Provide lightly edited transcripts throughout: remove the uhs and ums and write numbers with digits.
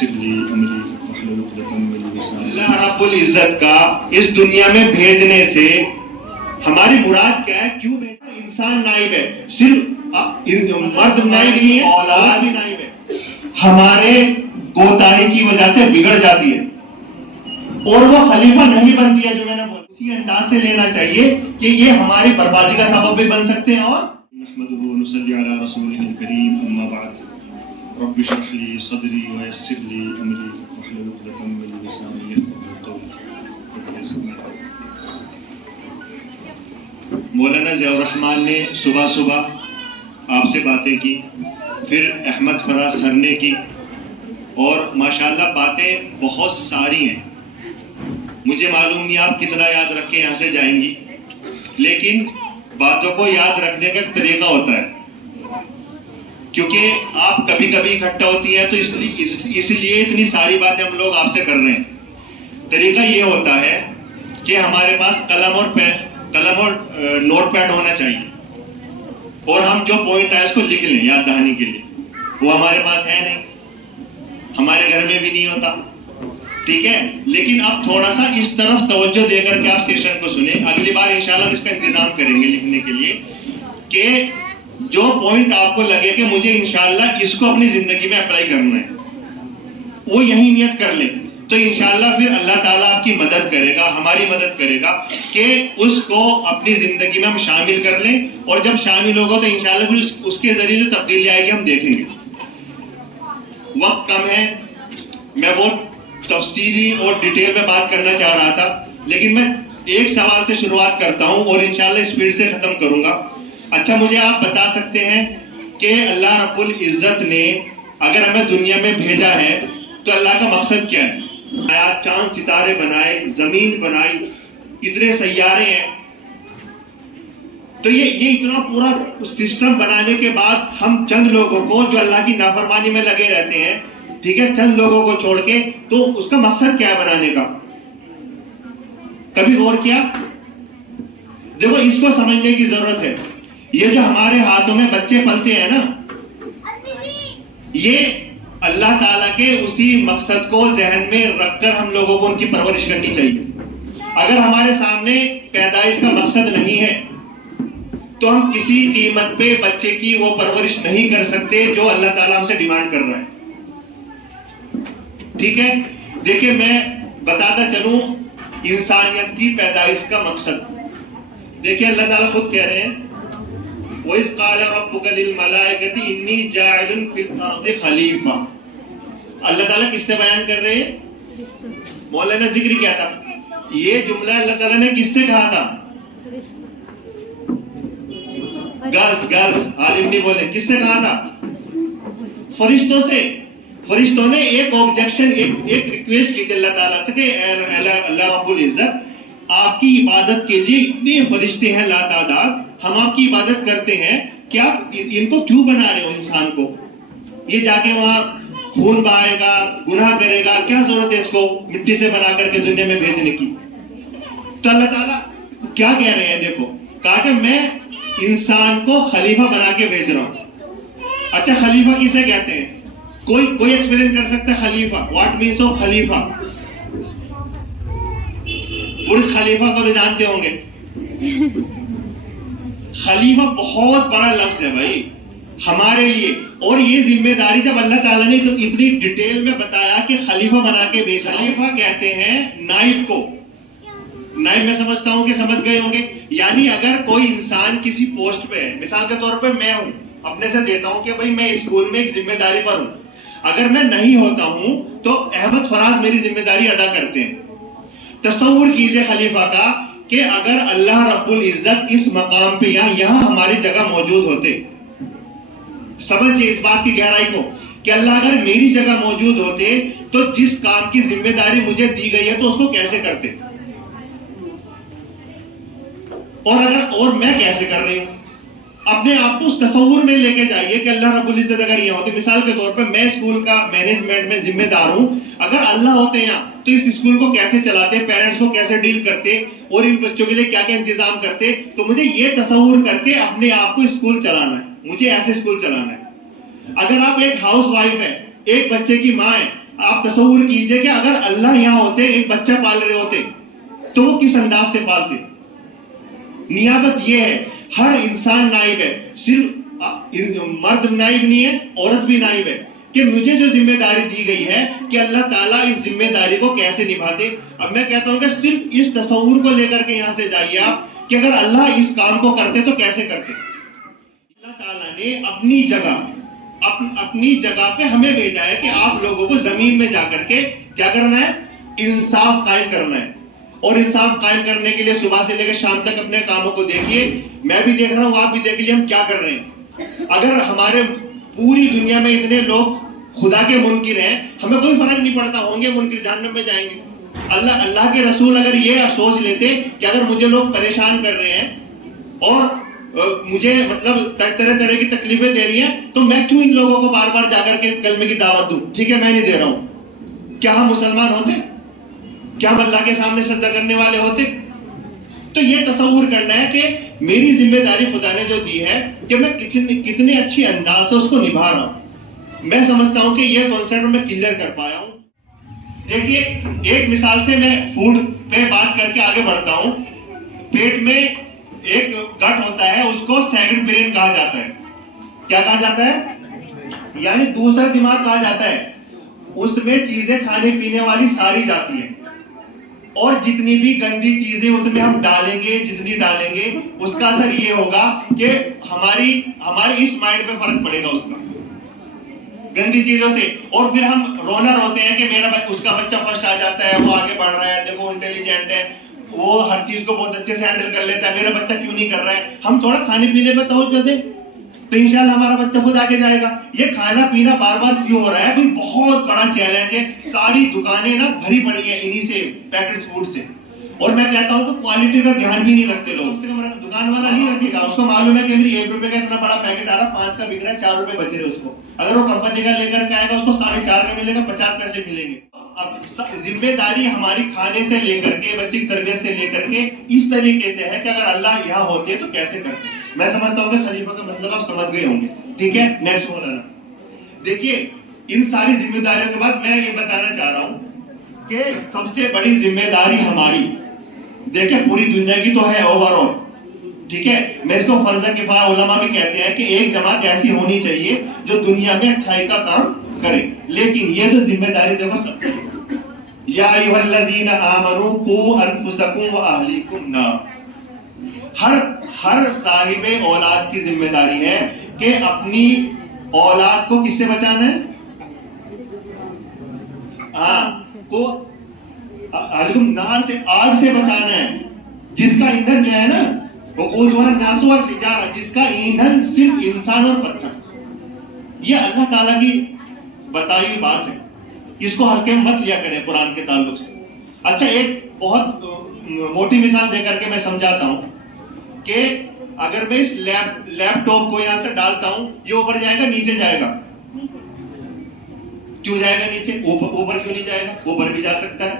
ويسر لي أمري واحلل عقدة من لساني. اللہ رب العزت کا اس دنیا میں بھیجنے سے ہماری مراد کیا ہے؟ کیوں بھیجا؟ انسان نائب ہے، صرف مرد نائب نہیں ہے، اولاد بھی نائب ہے. ہمارے کوتاہی کی وجہ سے بگڑ جاتی ہے اور وہ خلیفہ نہیں بنتی ہے. جو میں نے بولا اسی انداز سے لینا چاہیے کہ یہ ہماری بربادی کا سبب بھی بن سکتے ہیں. اور نحمده ونصلي على رسوله الكريم أما بعد رب اشرح لي صدري ويسر لي أمري واحلل عقدة من لساني يفقهوا قولي. مولانا ضیاء الرحمن نے صبح صبح آپ سے باتیں کی، پھر احمد فراز سر نے کی، اور ماشاءاللہ باتیں بہت ساری ہیں. مجھے معلوم نہیں آپ کتنا یاد رکھ کے یہاں سے جائیں گی، لیکن باتوں کو یاد رکھنے کا ایک طریقہ ہوتا ہے، کیونکہ آپ کبھی کبھی اکٹھا ہوتی ہیں تو اس لیے اتنی ساری باتیں ہم لوگ آپ سے کر رہے ہیں. طریقہ یہ ہوتا ہے کہ ہمارے پاس قلم اور نوٹ پیڈ ہونا چاہیے، اور ہم جو پوائنٹ ہے اس کو لکھ لیں یاد دہانی کے لیے. وہ ہمارے پاس ہے نہیں، ہمارے گھر میں بھی نہیں ہوتا، ٹھیک ہے. لیکن اب تھوڑا سا اس طرف توجہ دے کر کے آپ سیشن کو سنیں. اگلی بار انشاءاللہ ہم اس کا انتظام کریں گے لکھنے کے لیے، کہ جو پوائنٹ آپ کو لگے کہ مجھے انشاءاللہ اس کو اپنی زندگی میں اپلائی کرنا ہے، وہ یہی نیت کر لیں. تو انشاءاللہ پھر اللہ تعالیٰ آپ کی مدد کرے گا، ہماری مدد کرے گا کہ اس کو اپنی زندگی میں ہم شامل کر لیں. اور جب شامل ہوگا تو انشاءاللہ پھر اس کے ذریعے جو تبدیلی آئے گی ہم دیکھیں گے. وقت کم ہے، میں بہت تفصیلی اور ڈیٹیل میں بات کرنا چاہ رہا تھا، لیکن میں ایک سوال سے شروعات کرتا ہوں اور انشاءاللہ اسپیڈ سے ختم کروں گا. اچھا، مجھے آپ بتا سکتے ہیں کہ اللہ رب العزت نے اگر ہمیں دنیا میں بھیجا ہے تو اللہ کا مقصد کیا ہے؟ آیات چاند ستارے بنائے، زمین بنائی، اتنے سیارے ہیں. تو یہ اتنا پورا سسٹم بنانے کے بعد ہم چند لوگوں کو جو اللہ کی نافرمانی میں لگے رہتے ہیں، ٹھیک ہے، چند لوگوں کو چھوڑ کے، تو اس کا مقصد کیا ہے بنانے کا؟ کبھی غور کیا؟ دیکھو، اس کو سمجھنے کی ضرورت ہے. یہ جو ہمارے ہاتھوں میں بچے پلتے ہیں نا، یہ اللہ تعالیٰ کے اسی مقصد کو ذہن میں رکھ کر ہم لوگوں کو ان کی پرورش کرنی چاہیے. اگر ہمارے سامنے پیدائش کا مقصد نہیں ہے تو ہم کسی قیمت پہ بچے کی وہ پرورش نہیں کر سکتے جو اللہ تعالیٰ ہم سے ڈیمانڈ کر رہا ہے. ٹھیک ہے، دیکھیں میں بتاتا چلوں انسانیت کی پیدائش کا مقصد. دیکھیں اللہ تعالیٰ خود کہہ رہے ہیں وَإِذْ قَالَ رَبُّكَ لِلْمَلَائِكَةِ إِنِّي جَاعِلٌ فِي الْأَرْضِ خَلِيفَةً. اللہ تعالیٰ کس سے بیان کر رہے ہیں؟ مولانا ذکر کیا تھا؟ یہ جملہ اللہ تعالیٰ نے کس سے کہا تھا؟ گرلز عالم نہیں بولے، کس سے کہا تھا؟ فرشتوں سے. فرشتوں نے ایک آبجیکشن، ایک ریکویسٹ کی تھی اللہ تعالیٰ سے کہ اللہ رب العزت، آپ کی عبادت کے لیے اتنے فرشتے ہیں لا تعداد، ہم آپ کی عبادت کرتے ہیں، کیا ان کو کیوں بنا رہے ہو انسان کو؟ یہ جا کے وہاں خون بہائے گا، گناہ کرے گا، کیا ضرورت ہے اس کو مٹی سے بنا کر کے دنیا میں بھیجنے کی؟ تو اللہ تعالیٰ کیا کہہ رہے ہیں؟ دیکھو، کہا کہ میں انسان کو خلیفہ بنا کے بھیج رہا ہوں. اچھا، خلیفہ کسے کہتے ہیں؟ کوئی ایکسپلین کر سکتا ہے خلیفہ؟ واٹ مینس آف خلیفہ؟ پولیس خلیفہ کو تو جانتے ہوں گے. خلیفہ بہت بڑا لفظ ہے بھائی ہمارے لیے، اور یہ ذمہ داری جب اللہ تعالیٰ نے اتنی ڈیٹیل میں بتایا کہ خلیفہ بنا کے بھیجا. خلیفہ کہتے ہیں نائب کو. نائب میں سمجھتا ہوں کہ سمجھ گئے ہوں گے. یعنی اگر کوئی انسان کسی پوسٹ پہ ہے، مثال کے طور پہ میں ہوں، اپنے سے دیتا ہوں کہ بھائی میں اسکول میں ایک ذمہ داری پر ہوں، اگر میں نہیں ہوتا ہوں تو احمد فراز میری ذمہ داری ادا کرتے ہیں. تصور کیجئے خلیفہ کا کہ اگر اللہ رب العزت اس مقام پہ یہاں ہماری جگہ موجود ہوتے. سمجھئے اس بات کی گہرائی کو کہ اللہ اگر میری جگہ موجود ہوتے تو جس کام کی ذمہ داری مجھے دی گئی ہے تو اس کو کیسے کرتے، اور میں کیسے کر رہی ہوں. اپنے آپ کو اس تصور میں لے کے جائیے کہ اللہ رب العزت اگر یہ ہوتے، مثال کے طور پر میں اسکول کا مینجمنٹ میں ذمہ دار ہوں، اگر اللہ ہوتے یہاں تو اس اسکول کو کیسے چلاتے، پیرنٹس کو کیسے ڈیل کرتے، اور ان بچوں کے لیے کیا کیا انتظام کرتے. تو مجھے یہ تصور کر کے اپنے آپ کو اسکول چلانا ہے، مجھے ایسے اسکول چلانا ہے. اگر آپ ایک ہاؤس وائف ہے، ایک بچے کی ماں ہے، آپ تصور کیجئے کہ اگر اللہ یہاں ہوتے، ایک بچہ پال رہے ہوتے تو وہ کس انداز سے پالتے. نیابت یہ ہے، ہر انسان نائب ہے، صرف مرد نائب نہیں ہے، عورت بھی نائب ہے، کہ مجھے جو ذمہ داری دی گئی ہے کہ اللہ تعالیٰ اس ذمہ داری کو کیسے نبھاتے. اب میں کہتا ہوں کہ صرف اس تصور کو لے کر کے یہاں سے جائیے آپ کہ اگر اللہ اس کام کو کرتے تو کیسے کرتے. اللہ تعالیٰ نے اپنی جگہ پہ ہمیں بھیجا ہے کہ آپ لوگوں کو زمین میں جا کر کے کیا کرنا ہے؟ انصاف قائم کرنا ہے. اور انصاف قائم کرنے کے لیے صبح سے لے کے شام تک اپنے کاموں کو دیکھیے، میں بھی دیکھ رہا ہوں، آپ بھی دیکھ لیجیے ہم کیا کر رہے ہیں. اگر ہمارے پوری دنیا میں اتنے لوگ خدا کے منکر ہیں، ہمیں کوئی فرق نہیں پڑتا، ہوں گے منکر جہنم میں جائیں گے. اللہ کے رسول اگر یہ سوچ لیتے کہ اگر مجھے لوگ پریشان کر رہے ہیں اور مجھے مطلب طرح کی تکلیفیں دے رہی ہیں، تو میں کیوں ان لوگوں کو بار بار جا کر کے کلمے کی دعوت دوں؟ ٹھیک ہے میں نہیں دے رہا ہوں. کیا ہم مسلمان ہوتے؟ کیا ہم اللہ کے سامنے سجدہ کرنے والے ہوتے؟ تو یہ تصور کرنا ہے کہ میری ذمہ داری خدا نے جو دی ہے کہ میں کتنے اچھی انداز سے اس کو نبھا رہا ہوں. میں سمجھتا ہوں کہ یہ کانسیپٹ میں کلیئر کر پایا ہوں. دیکھیے ایک مثال سے میں فوڈ پہ بات کر کے آگے بڑھتا ہوں. پیٹ میں ایک گٹ ہوتا ہے، اس کو سیکنڈ برین کہا جاتا ہے. کیا کہا جاتا ہے؟ یعنی دوسرا دماغ کہا جاتا ہے. اس میں چیزیں کھانے پینے والی ساری جاتی ہیں، اور جتنی بھی گندی چیزیں اس میں ہم ڈالیں گے، جتنی ڈالیں گے اس کا اثر یہ ہوگا کہ ہماری اس مائنڈ پہ فرق پڑے گا اس کا، گندی چیزوں سے. اور پھر ہم رونر ہوتے ہیں کہ اس کا بچہ فرسٹ آ جاتا ہے، وہ آگے بڑھ رہا ہے، دیکھو انٹیلیجنٹ ہے، وہ ہر چیز کو بہت اچھے سے ہینڈل کر لیتا ہے، میرا بچہ کیوں نہیں کر رہا ہے. ہم تھوڑا کھانے پینے پہ توجہ دیں تو انشاءاللہ ہمارا بچہ خود آگے جائے گا. یہ کھانا پینا بار بار کیوں ہو رہا ہے؟ بہت بڑا چیلنج ہے. ساری دکانیں نا بھری پڑی ہیں انہی سے پیکٹ فوڈ سے، اور میں کہتا ہوں کہ کوالٹی کا دھیان بھی نہیں رکھتے لوگ. دکان والا نہیں رکھے گا، اس کو معلوم ہے کہ میری 1 روپے کا اتنا بڑا پیکٹ آ رہا، 5 کا بک رہا ہے، 4 روپے بچ رہے اس کو. اگر وہ کمپنی کا لے کر کے آئے گا، اس کو 4.5 کا ملے گا، 50 پیسے ملیں گے. اب ذمہ داری ہماری کھانے سے لے کر کے بچی کی تربیت سے لے کر کے اس طریقے سے ہے کہ اگر اللہ یہاں ہوتے تو کیسے کرتے. میں سمجھتا ہوں کہ خلیفہ کا مطلب آپ سمجھ گئے ہوں گے. ٹھیک ہے، نیکسٹ مولانا. دیکھیے ان ساری ذمہ داریوں کے بعد میں یہ بتانا چاہ رہا ہوں کہ سب سے بڑی ذمہ داری ہماری، دیکھیں پوری دنیا کی تو ہے اوور آل، ٹھیک ہے، میں اس کو فرض کفایہ علماء بھی کہتے ہیں کہ ایک جماعت ایسی ہونی چاہیے جو دنیا میں اچھائی کا کام کرے. لیکن یہ جو ذمہ داری دیکھو سب یا ایھا الذین آمنوا قوا انفسکم واہلیکم نارا، ہر صاحب اولاد کی ذمہ داری ہے کہ اپنی اولاد کو کس سے بچانا ہے؟ کو نار سے، آگ سے بچانا ہے، جس کا ایندھن جو ہے نا وقودها الناس والحجارہ، جس کا ایندھن صرف انسان اور پتھر. یہ اللہ تعالیٰ کی بتائی ہوئی بات ہے، اس کو ہلکے میں مت لیا کریں قرآن کے تعلق سے. اچھا ایک بہت موٹی مثال دے کر کے میں سمجھاتا ہوں کہ اگر میں اس لیپ ٹاپ کو یہاں سے ڈالتا ہوں، یہ اوپر جائے گا نیچے جائے گا؟ کیوں جائے گا نیچے؟ اوپر کیوں نہیں جائے گا؟ اوپر بھی جا سکتا ہے.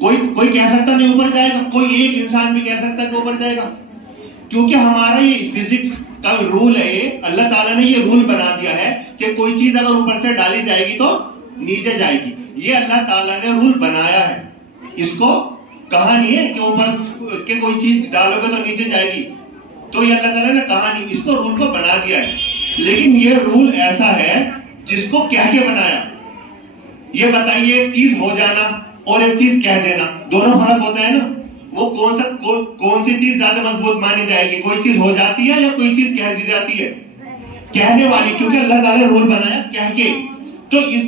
کوئی کہہ سکتا نہیں اوپر جائے گا، کوئی ایک انسان بھی کہہ سکتا ہے کہ اوپر جائے گا، کیونکہ ہمارا یہ فزکس کا رول ہے. یہ اللہ تعالیٰ نے یہ رول بنا دیا ہے کہ کوئی چیز اگر اوپر سے ڈالی جائے گی تو نیچے جائے گی. یہ اللہ تعالیٰ نے رول بنایا ہے، اس کو کہا نہیں ہے کہ اوپر کے کوئی چیز ڈالو گے تو نیچے جائے گی. تو یہ اللہ تعالیٰ نے کہا نہیں، اس کو رول کو بنا دیا ہے. لیکن یہ رول ایسا ہے جس کو کہہ کے بنایا. یہ بتائیے ایک چیز ہو جانا اور ایک چیز کہہ دینا، دونوں فرق ہوتا ہے نا. وہ کون سی چیز زیادہ مضبوط مانی جائے گی؟ کوئی چیز ہو جاتی ہے یا کوئی چیز کہہ دی جاتی ہے؟ کہنے والی، کیونکہ اللہ تعالیٰ نے رول بنایا کہہ کے. تو اس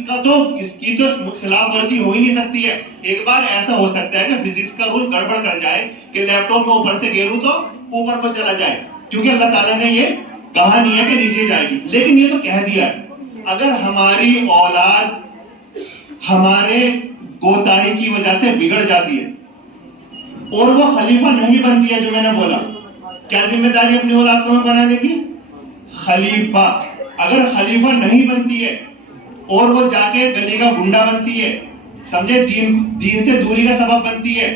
کی تو خلاف ورزی ہو ہی نہیں سکتی ہے. ایک بار ایسا ہو سکتا ہے کہ فزکس کا رول گڑبڑ کر جائے کہ لیپ ٹاپ میں اوپر سے گیروں تو اوپر کو چلا جائے، کیونکہ اللہ تعالیٰ نے یہ کہا نہیں ہے کہ نیچے جائے گی، لیکن یہ تو کہہ دیا ہے. اگر ہماری اولاد ہمارے کوتاہی کی وجہ سے بگڑ جاتی ہے اور وہ خلیفہ نہیں بنتی ہے، جو میں نے بولا، کیا ذمہ داری اپنی اولاد کو بنانے کی؟ خلیفہ. اگر خلیفہ نہیں بنتی ہے اور وہ جا کے گلی کا گنڈا بنتی ہے، سمجھے، دین سے دوری کا سبب بنتی ہے،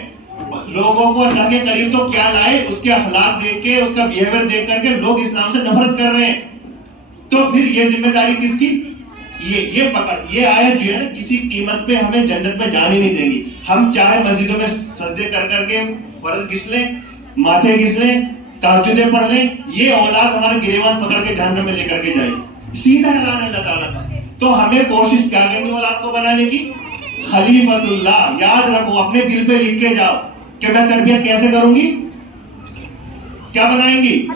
لوگوں کو اللہ کے قریب تو کیا لائے، اس کے اخلاق دیکھ کے، اس کا بیہیویئر دیکھ کر کے لوگ اسلام سے نفرت کر رہے ہیں، تو پھر یہ ذمہ داری کس کی؟ یہ پکڑ، یہ آیت جو ہے نا کسی قیمت پہ ہمیں جنت میں جان ہی نہیں دیں گی. ہم چاہے مسجدوں میں سجدے کر کر کے فرض گھس لیں، ماتھے گھس لیں، تہجدیں پڑھ لیں، یہ اولاد ہمارا گریبان پکڑ کے جہنم میں لے کر کے جائے گی. سیدھا اعلان اللہ تعالیٰ کا. تو ہمیں کوشش کیا کرنی اولاد کو بنانے کی؟ خلیفۃ اللہ. یاد رکھو، اپنے دل پہ لکھ کے جاؤ کہ میں تربیت کیسے کروں گی، کیا بنائیں گی؟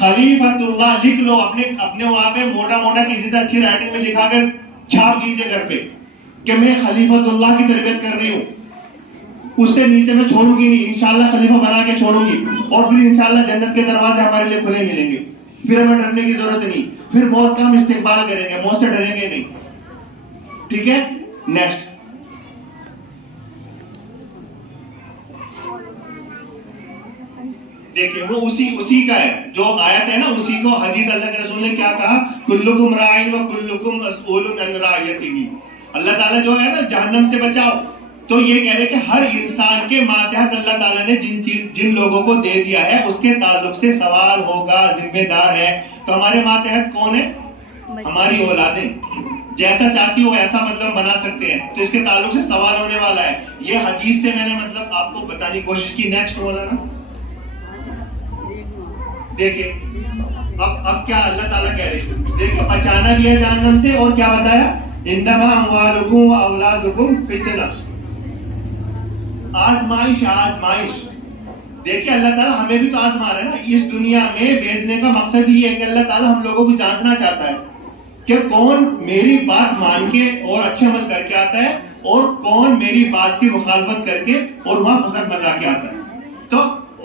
خلیفۃ اللہ. لکھ لو اپنے وہاں پہ موٹا موٹا کسی سے اچھی رائٹنگ میں لکھا کر چھاپ دیجیے گھر پہ کہ میں خلیفۃ اللہ کی تربیت کر رہی ہوں. اس سے نیچے میں چھوڑوں گی نہیں، انشاءاللہ خلیفہ بنا کے چھوڑوں گی، اور پھر انشاءاللہ جنت کے دروازے ہمارے لیے کھلے ملیں گے. پھر ہمیں ڈرنے کی ضرورت نہیں، پھر موت کا ہم استقبال کریں گے، موت سے ڈریں گے نہیں. ٹھیک ہے. نیکسٹ دیکھیں، وہ اسی کا ہے جو آیت ہے نا، اسی کو حدیث اللہ کے رسول نے کیا کہا، کلکم راعٍ و کلکم مسئول عن رعیتہ. اللہ تعالیٰ جو ہے نا جہنم سے بچاؤ، تو یہ کہہ رہے کہ ہر انسان کے ماتحت اللہ تعالیٰ نے جن لوگوں کو دے دیا ہے اس کے تعلق سے سوال ہوگا، ذمہ دار ہے. تو ہمارے ماتحت کون ہے؟ ہماری اولادیں. جیسا چاہتی ہو ایسا مطلب بنا سکتے ہیں، تو اس کے تعلق سے سوال ہونے والا ہے. یہ حدیث سے میں نے مطلب آپ کو بتانے کی کوشش کی. نیکسٹ والا نا دیکھیں، اب کیا اللہ تعالیٰ کہہ رہے ہیں، دیکھیں بچانا بھی ہے جہنم سے، اور کیا بتایا، انما اموالکم و اولادکم فتنہ. آزمائش. دیکھیں اللہ تعالیٰ ہمیں بھی تو آزما رہا ہے نا. اس دنیا میں بھیجنے کا مقصد یہ ہے کہ اللہ تعالیٰ ہم لوگوں کو جانچنا چاہتا ہے کہ کون میری بات مان کے اور اچھے عمل کر کے آتا ہے، اور کون میری بات کی مخالفت کر کے اور وہاں فساد مچا کے آتا ہے. تو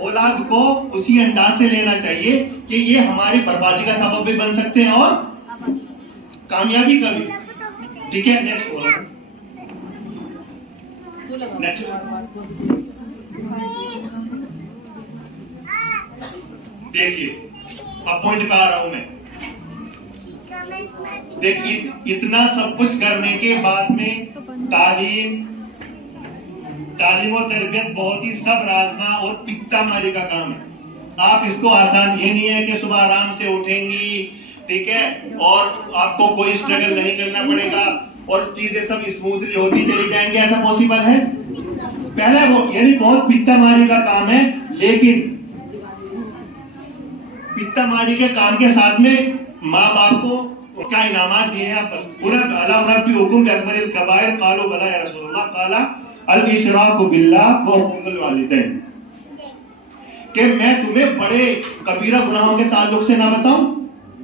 اولاد کو اسی انداز سے لینا چاہیے کہ یہ ہماری بربادی کا سبب بھی بن سکتے ہیں اور کامیابی کا بھی. ٹھیک ہے. نیکسٹ دیکھیے، اب پوائنٹ پہ آ رہا ہوں میں. دیکھیے اتنا سب کچھ کرنے کے بعد میں تعلیم و تربیت بہت ہی صبر آزما اور پکتا ماری کا کام ہے. آپ اس کو آسان، یہ نہیں ہے کہ صبح آرام سے اٹھیں گی، ٹھیک ہے، اور آپ کو کوئی اسٹرگل نہیں کرنا پڑے گا اور چیزیں سب اسموتھلی ہوتی چلی جائیں گے. ایسا پاسبل ہے؟ پہلا وہ یعنی بہت پکتا ماری کا کام ہے. لیکن پکتا ماری کے کام کے ساتھ میں ماں باپ کو کیا انعامات دیے ہیں. پورا اللہ نبی حکم اکبر الکبائر قالوا بلا یا رسول اللہ قال الاشراک باللہ و حقوق الوالدین، کہ میں تمہیں بڑے کبیرہ گناہوں کے تعلق سے نہ بتاؤں.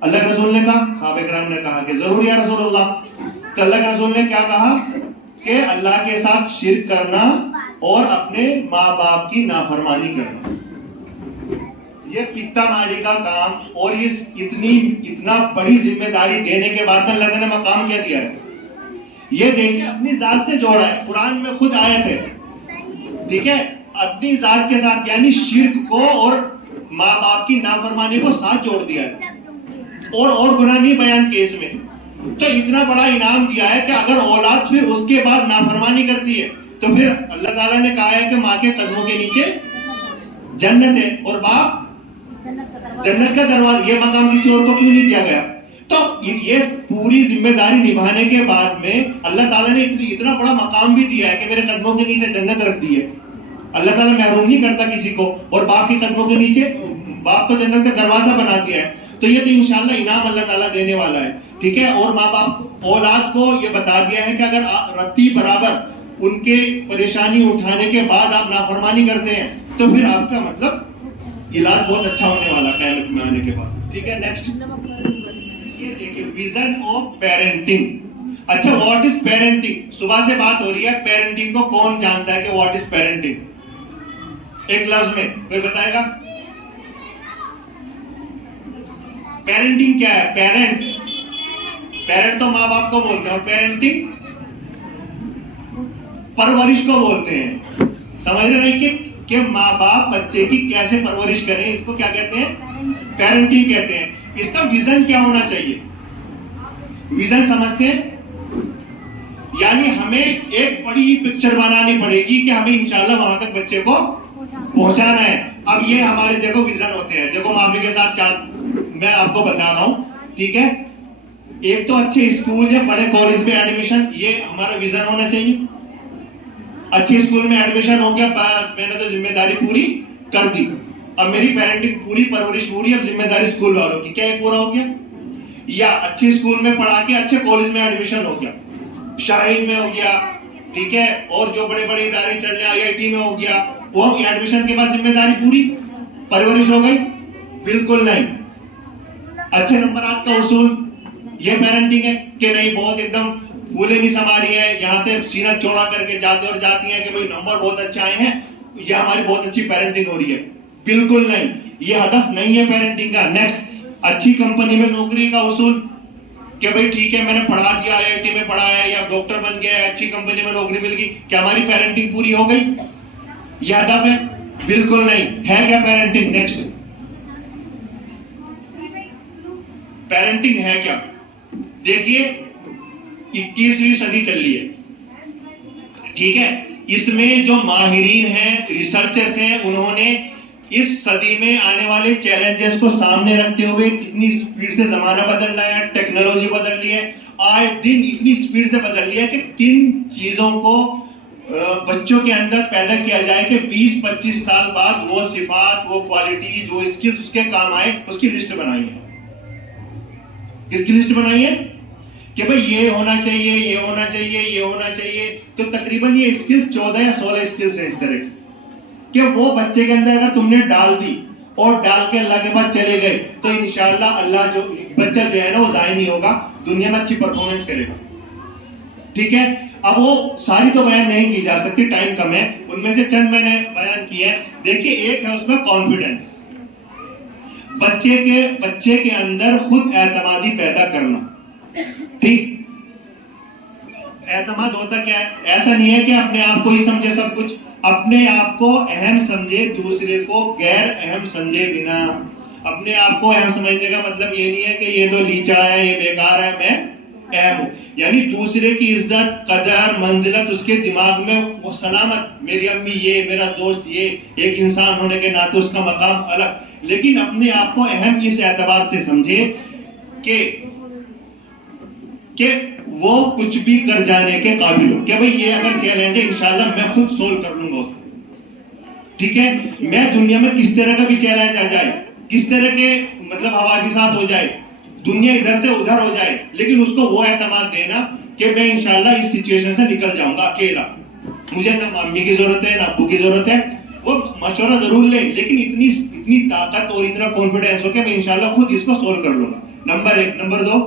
اللہ کے رسول نے کہا، صحابہ کرام نے کہا کہ ضرور یا رسول اللہ. تو اللہ کے رسول نے کیا کہا کہ اللہ کے ساتھ شرک کرنا اور اپنے ماں باپ کی نافرمانی کرنا. یہ پکتا ماری کا کام، اور اس اتنا بڑی ذمہ داری دینے کے بعد میں اللہ نے مقام کیا دیا ہے. یہ دیکھ کے اپنی ذات سے جوڑا ہے. قرآن میں خود آیت ہے، ٹھیک ہے، اپنی ذات کے ساتھ یعنی شرک کو اور ماں باپ کی نافرمانی کو ساتھ جوڑ دیا ہے، اور گناہ نہیں بیان کیے اس میں. تو اتنا بڑا انعام دیا ہے کہ اگر اولاد پھر اس کے بعد نافرمانی کرتی ہے تو پھر اللہ تعالیٰ نے کہا ہے کہ ماں کے قدموں کے نیچے جنت ہے اور باپ جنت کا دروازہ. یہ مقام کسی اور کو کیوں نہیں دیا گیا؟ تو یہ پوری ذمہ داری نبھانے کے بعد میں اللہ تعالیٰ نے اتنا بڑا مقام بھی دیا ہے کہ میرے قدموں کے نیچے جنت رکھ دی ہے. اللہ تعالیٰ محروم نہیں کرتا کسی کو، اور باپ کے قدموں کے نیچے باپ کو جنت کا دروازہ بنا دیا ہے. تو یہ تو انشاءاللہ انعام اللہ تعالیٰ دینے والا ہے. ٹھیک ہے. اور ماں باپ اولاد کو یہ بتا دیا ہے کہ اگر رتی برابر ان کے پریشانی اٹھانے کے بعد آپ نافرمانی کرتے ہیں تو پھر آپ کا مطلب علاج بہت اچھا ہونے والا قیامت میں آنے کے بعد. ٹھیک ہے. نیکسٹ یہ دیکھیں، ویژن آف پیرنٹنگ. اچھا، واٹ از پیرنٹنگ؟ صبح سے بات ہو رہی ہے، پیرنٹنگ کو کون جانتا ہے کہ واٹ از پیرنٹنگ؟ ایک لفظ میں کوئی بتائے گا؟ پیرنٹنگ کیا ہے؟ پیرنٹ تو ماں باپ کو بولتے ہیں، اور پیرنٹنگ پرورش کو بولتے ہیں. سمجھ رہے نہیں کہ ماں باپ بچے کی کیسے پرورش کریں، اس کو کیا کہتے ہیں؟ پیرنٹنگ کہتے ہیں. اس کا ویژن کیا ہونا چاہیے؟ ویژن سمجھتے ہیں؟ یعنی ہمیں ایک بڑی پکچر بنانی پڑے گی کہ ہمیں انشاءاللہ وہاں تک بچے کو پہنچانا ہے. اب یہ ہمارے دیکھو ویژن ہوتے ہیں. دیکھو معافی کے ساتھ میں آپ کو بتا رہا ہوں، ٹھیک ہے، ایک تو اچھے اسکول یا بڑے کالج میں ایڈمیشن, یہ ہمارا ویژن ہونا چاہیے. اچھے اسکول میں ایڈمیشن ہو گیا, بس میں نے تو ذمہ داری پوری کر دی, اب میری پیرنٹنگ پوری, پرورش پوری, اب ذمہ داری اسکول والوں کی, کیا یہ پورا ہو گیا؟ یا اچھے اسکول میں پڑھا کے اچھے کالج میں ایڈمیشن ہو گیا, شاہین میں ہو گیا, ٹھیک ہے, اور جو بڑے بڑے ادارے چل رہے ہیں, IIT میں ہو گیا, وہ ایڈمیشن کے بعد ذمہ داری پوری, پرورش ہو گئی؟ بالکل نہیں. اچھے نمبرات کا اصول یہ پیرنٹنگ ہے کہ نہیں بہت ایک دم پھولے نہیں سما رہی ہے, یہاں سے سینہ چوڑا کر کے جاتے اور جاتی ہیں کہ بھئی نمبر بہت اچھے آئے ہیں, یہ ہماری بہت اچھی پیرنٹنگ ہو رہی ہے. بالکل نہیں, یہ ہدف نہیں ہے پیرنٹنگ کا. نیکسٹ, اچھی کمپنی میں نوکری کا اصول کہ بھئی ٹھیک ہے میں نے پڑھا دیا, IIT میں پڑھا ہے یا ڈاکٹر بن گیا ہے, اچھی کمپنی میں نوکری مل گئی, کیا ہماری پیرنٹنگ پوری ہو گئی؟ یہ ہدف ہے؟ بالکل نہیں. ہے کیا پیرنٹنگ؟ نیکسٹ, پیرنٹنگ ہے کیا؟ دیکھیے 21ویں صدی چل رہی ہے, ٹھیک ہے, اس میں جو ماہرین ہیں, ریسرچرز ہیں, انہوں نے اس صدی میں آنے والے چیلنجز کو سامنے رکھتے ہوئے کتنی سپیڈ سے زمانہ بدل رہا ہے, ٹیکنالوجی بدل رہی ہے, آئے دن اتنی سپیڈ سے بدل رہی ہے کہ کن چیزوں کو بچوں کے اندر پیدا کیا جائے کہ 20-25 سال بعد وہ صفات, وہ کوالٹی, جو اسکلز اس کے کام آئے, اس کی لسٹ بنائی ہے. کس کی لسٹ بنائی ہے؟ کہ بھئی یہ ہونا چاہیے, یہ ہونا چاہیے, یہ ہونا چاہیے. تو تقریباً یہ اسکلز 14 یا 16 اسکلز ہیں اس طرح کہ وہ بچے کے اندر اگر تم نے ڈال دی اور ڈال کے اللہ کے بعد چلے گئے تو انشاءاللہ اللہ جو بچہ جو ہے نا وہ ضائع نہیں ہوگا, دنیا میں اچھی پرفارمنس کرے گا. ٹھیک ہے, اب وہ ساری تو بیان نہیں کی جا سکتی, ٹائم کم ہے, ان میں سے چند میں نے بیان کیے ہیں. دیکھیے ایک ہے اس میں کانفیڈنس, بچے کے اندر خود اعتمادی پیدا کرنا. ٹھیک, اعتماد ہوتا کیا ہے؟ ایسا نہیں ہے کہ اپنے آپ کو ہی سمجھے سب کچھ, اپنے آپ کو اہم سمجھے, دوسرے کو غیر اہم سمجھے بنا. اپنے آپ کو اہم سمجھنے کا مطلب یہ نہیں ہے کہ یہ تو لیچڑا ہے, یہ بیکار ہے, میں اہم ہوں. یعنی دوسرے کی عزت, قدر, منزلت اس کے دماغ میں وہ سلامت, میری امی یہ, میرا دوست یہ, ایک انسان ہونے کے ناطے اس کا مقام الگ. لیکن اپنے آپ کو اہم اس اعتبار سے سمجھے کہ وہ کچھ بھی کر جانے کے قابل ہو, کہ بھئی یہ اگر چیلنج ہے انشاءاللہ میں خود سولو کر لوں گا اس کو. ٹھیک ہے, میں دنیا میں کس طرح کا بھی چیلنج آ جائے, کس طرح کے مطلب حوادثات ہو جائے, دنیا ادھر سے ادھر ہو جائے, لیکن اس کو وہ اعتماد دینا کہ میں انشاءاللہ اس سچویشن سے نکل جاؤں گا اکیلا. مجھے نہ امی کی ضرورت ہے, نہ ابو کی ضرورت ہے, وہ مشورہ ضرور لے, لیکن اتنی طاقت اور اتنا کانفیڈنس ہو کہ میں انشاءاللہ خود اس کو سولو کر لوں گا. نمبر 1. نمبر 2,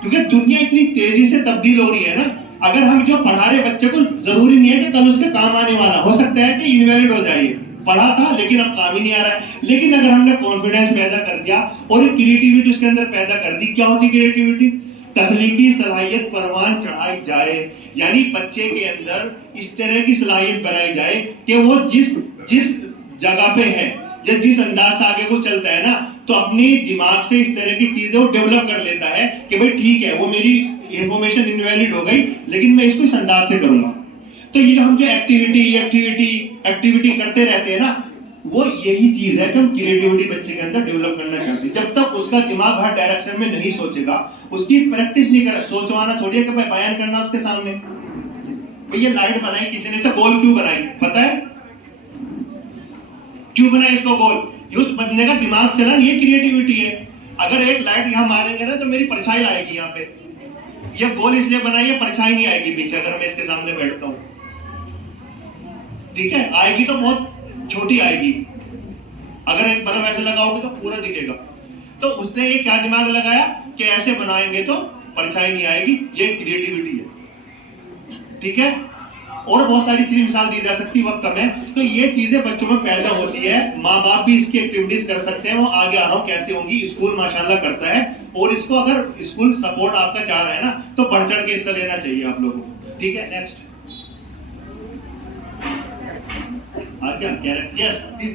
کیونکہ دنیا اتنی تیزی سے تبدیل ہو رہی ہے نا, اگر ہم جو پڑھا رہے بچے کو ضروری نہیں ہے کہ کل اس کے کام آنے والا, ہو سکتا ہے کہ انویلڈ ہو جائے, پڑھا تھا لیکن اب کام ہی نہیں آ رہا ہے. لیکن اگر ہم نے کانفیڈنس پیدا کر دیا اور کریٹیوٹی اس کے اندر پیدا کر دی, کیا ہوتی کریٹیوٹی؟ تخلیقی صلاحیت پروان چڑھائی جائے, یعنی بچے کے اندر اس طرح کی صلاحیت بنائی جائے کہ وہ جس جگہ پہ ہے یا جس انداز سے آگے وہ چلتا ہے نا, تو اپنی دماغ سے اس طرح کی چیزیں وہ ڈیولپ کر لیتا ہے کہ بھئی ٹھیک ہے وہ میری انفارمیشن انویلڈ ہو گئی لیکن میں اس کو اس انداز سے کروں گا. تو یہ ہم جو ایکٹیویٹی کرتے رہتے ہیں نا, وہ یہی چیز ہے کہ ہم کریٹیوٹی بچے کے اندر ڈیولپ کرنا چاہتے ہیں. جب تک اس کا دماغ ہر ڈائریکشن میں نہیں سوچے گا, اس کی پریکٹس نہیں کرے, سوچوانا تھوڑی ہے کہ بیان کرنا اس کے سامنے. یہ لائٹ بنائی کسی نے, سے گول کیوں بنائی پتہ ہے؟ کیوں بنائی اس کو گول؟ اس بندے کا دماغ چلا, یہ کریٹیوٹی ہے. اگر ایک لائٹ یہاں ماریں گے نا تو میری پرچھائی آئے گی یہاں پہ. یہ گول اس لیے بنائی ہے, پرچھائی نہیں آئے گی پیچھے اگر میں اس کے سامنے بیٹھتا ہوں. ٹھیک ہے, آئے گی تو بہت چھوٹی آئے گی, اگر ایک بلب ایسے لگاؤ گے تو پورا دکھے گا. تو اس نے یہ کیا دماغ لگایا کہ ایسے بنائیں گے تو پرچھائی نہیں آئے گی, یہ کریٹیوٹی ہے. ٹھیک ہے, اور بہت ساری چیزیں مثال دی جا سکتی, وقت کم ہے. تو یہ چیزیں بچوں میں پیدا ہوتی ہے, ماں باپ بھی اس کی ایکٹیویٹیز کر سکتے ہیں. وہ آگے آ رہا ہوں کیسے ہوں گی, اسکول ماشاءاللہ کرتا ہے, اور اس کو اگر اسکول سپورٹ آپ کا چاہ رہا ہے نا تو بڑھ چڑھ کے حصہ لینا چاہیے آپ لوگوں کو. ٹھیک ہے, نیکسٹ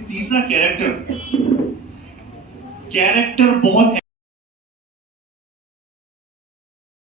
تیسرا کیریکٹر بہت